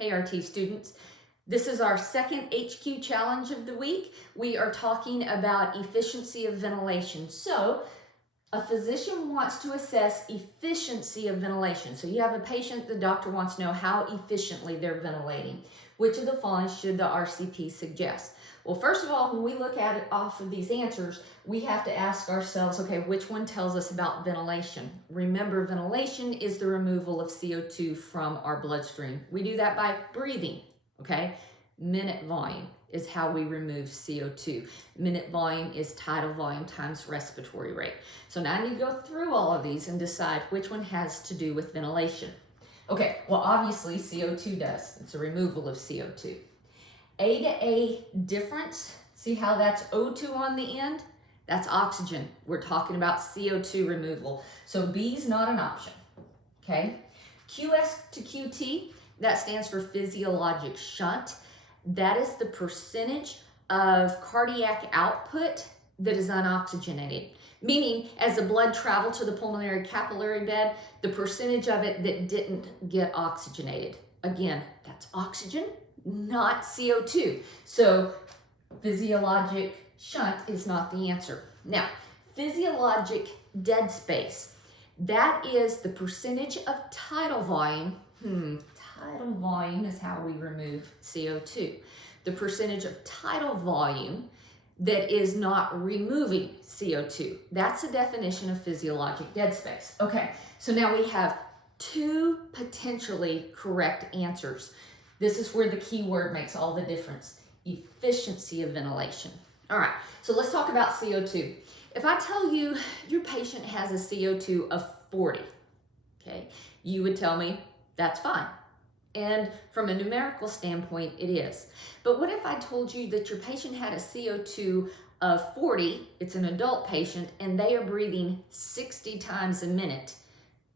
Hey RT students, this is our second HQ challenge of the week. We are talking about efficiency of ventilation. So a physician wants to assess efficiency of ventilation. So you have a patient, the doctor wants to know how efficiently they're ventilating. Which of the following should the RCP suggest? Well, first of all, when we look at it off of these answers, we have to ask ourselves, okay, which one tells us about ventilation? Remember, ventilation is the removal of CO2 from our bloodstream. We do that by breathing, okay? Minute volume is how we remove CO2. Minute volume is tidal volume times respiratory rate. So now I need to go through all of these and decide which one has to do with ventilation. Okay, well, obviously CO2 does. It's a removal of CO2. A to A difference, see how that's O2 on the end? That's oxygen. We're talking about CO2 removal. So B is not an option, okay? QS to QT, that stands for physiologic shunt. That is the percentage of cardiac output that is unoxygenated. Meaning, as the blood traveled to the pulmonary capillary bed, the percentage of it that didn't get oxygenated. Again, that's oxygen, not CO2. So physiologic shunt is not the answer. Now, physiologic dead space, that is the percentage of tidal volume. Tidal volume is how we remove CO2. The percentage of tidal volume that is not removing CO2. That's the definition of physiologic dead space. Okay, so now we have two potentially correct answers. This is where the key word makes all the difference. Efficiency of ventilation. All right, so let's talk about CO2. If I tell you your patient has a CO2 of 40, okay, you would tell me that's fine. And from a numerical standpoint, it is. But what if I told you that your patient had a CO2 of 40, it's an adult patient, and they are breathing 60 times a minute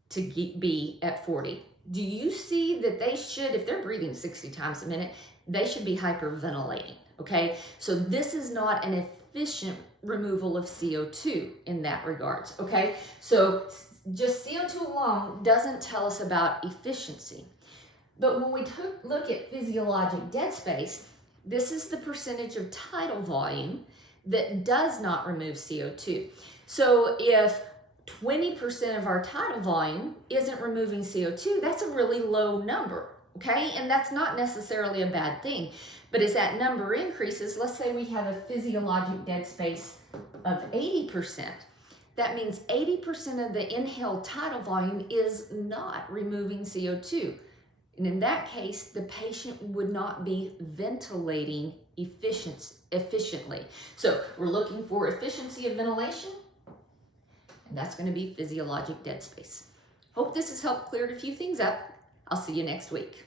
to be at 40? Do you see that they should, if they're breathing 60 times a minute, they should be hyperventilating, okay? So this is not an efficient removal of CO2 in that regards, okay? So just CO2 alone doesn't tell us about efficiency. But when we look at physiologic dead space, this is the percentage of tidal volume that does not remove CO2. So if 20% of our tidal volume isn't removing CO2, that's a really low number, okay? And that's not necessarily a bad thing. But as that number increases, let's say we have a physiologic dead space of 80%. That means 80% of the inhaled tidal volume is not removing CO2. And in that case, the patient would not be ventilating efficiently. So we're looking for efficiency of ventilation, and that's going to be physiologic dead space. Hope this has helped clear a few things up. I'll see you next week.